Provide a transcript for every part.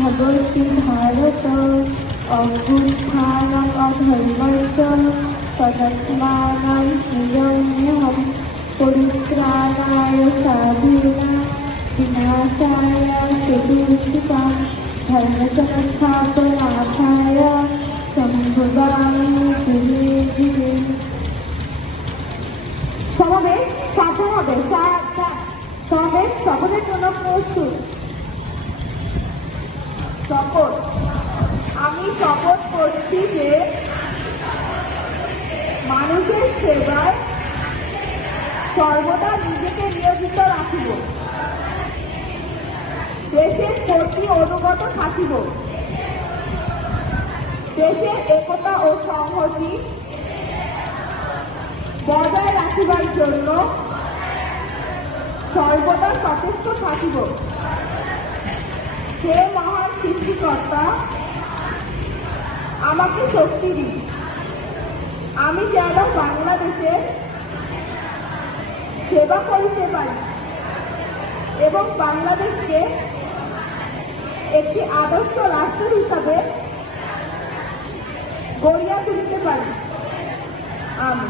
भगवती भारत अभ्युत्थानम् अधर्मस्य तदत्मानं नियम्यहं परित्राणाय साधूनां विनाशाय चतुष्टिकां धर्मसंस्थापनार्थाय सम्भवामि धीरे धीरे। সমাবেশ সাধু হবে সমাবেশ শপথের জন্য প্রস্তুত। শপথ। আমি শপথ করছি যে মানুষের সেবায় সর্বদা নিজেকে নিয়োজিত রাখিব, দেশের প্রতি অনুগত থাকিব, দেশের একতা ও সংহতি বজায় রাখিবার জন্য সর্বদা সচেষ্ট থাকিব। হে মহান সৃষ্টিকর্তা, আমাকে শক্তি দিন, আমি যেন বাংলাদেশের সেবা করিতে পারি এবং বাংলাদেশকে একটি আদর্শ রাষ্ট্র হিসাবে গড়িয়া তুলিতে পারি। আমি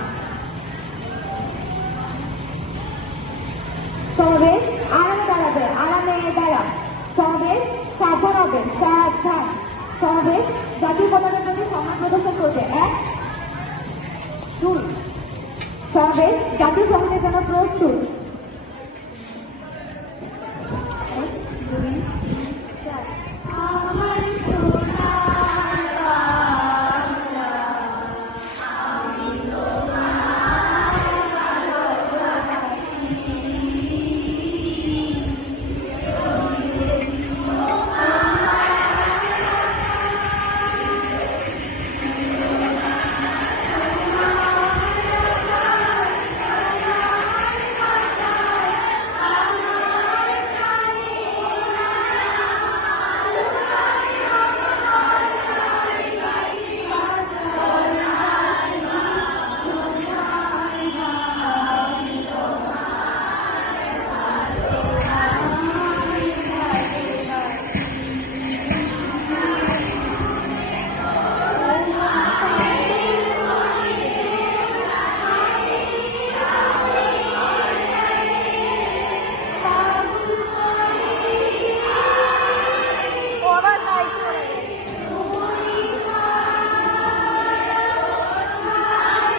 সমাবেশ আরামে দাঁড়াবে, আরামে দাঁড়া। সমাবেশ সাবধান হবে, সাবধান। সমাবেশ জাতীয় পতাকার প্রতি সম্মান প্রদর্শন করবে। 1 2। সমাবেশ জাতীয় সংগীতের জন্য প্রস্তুত।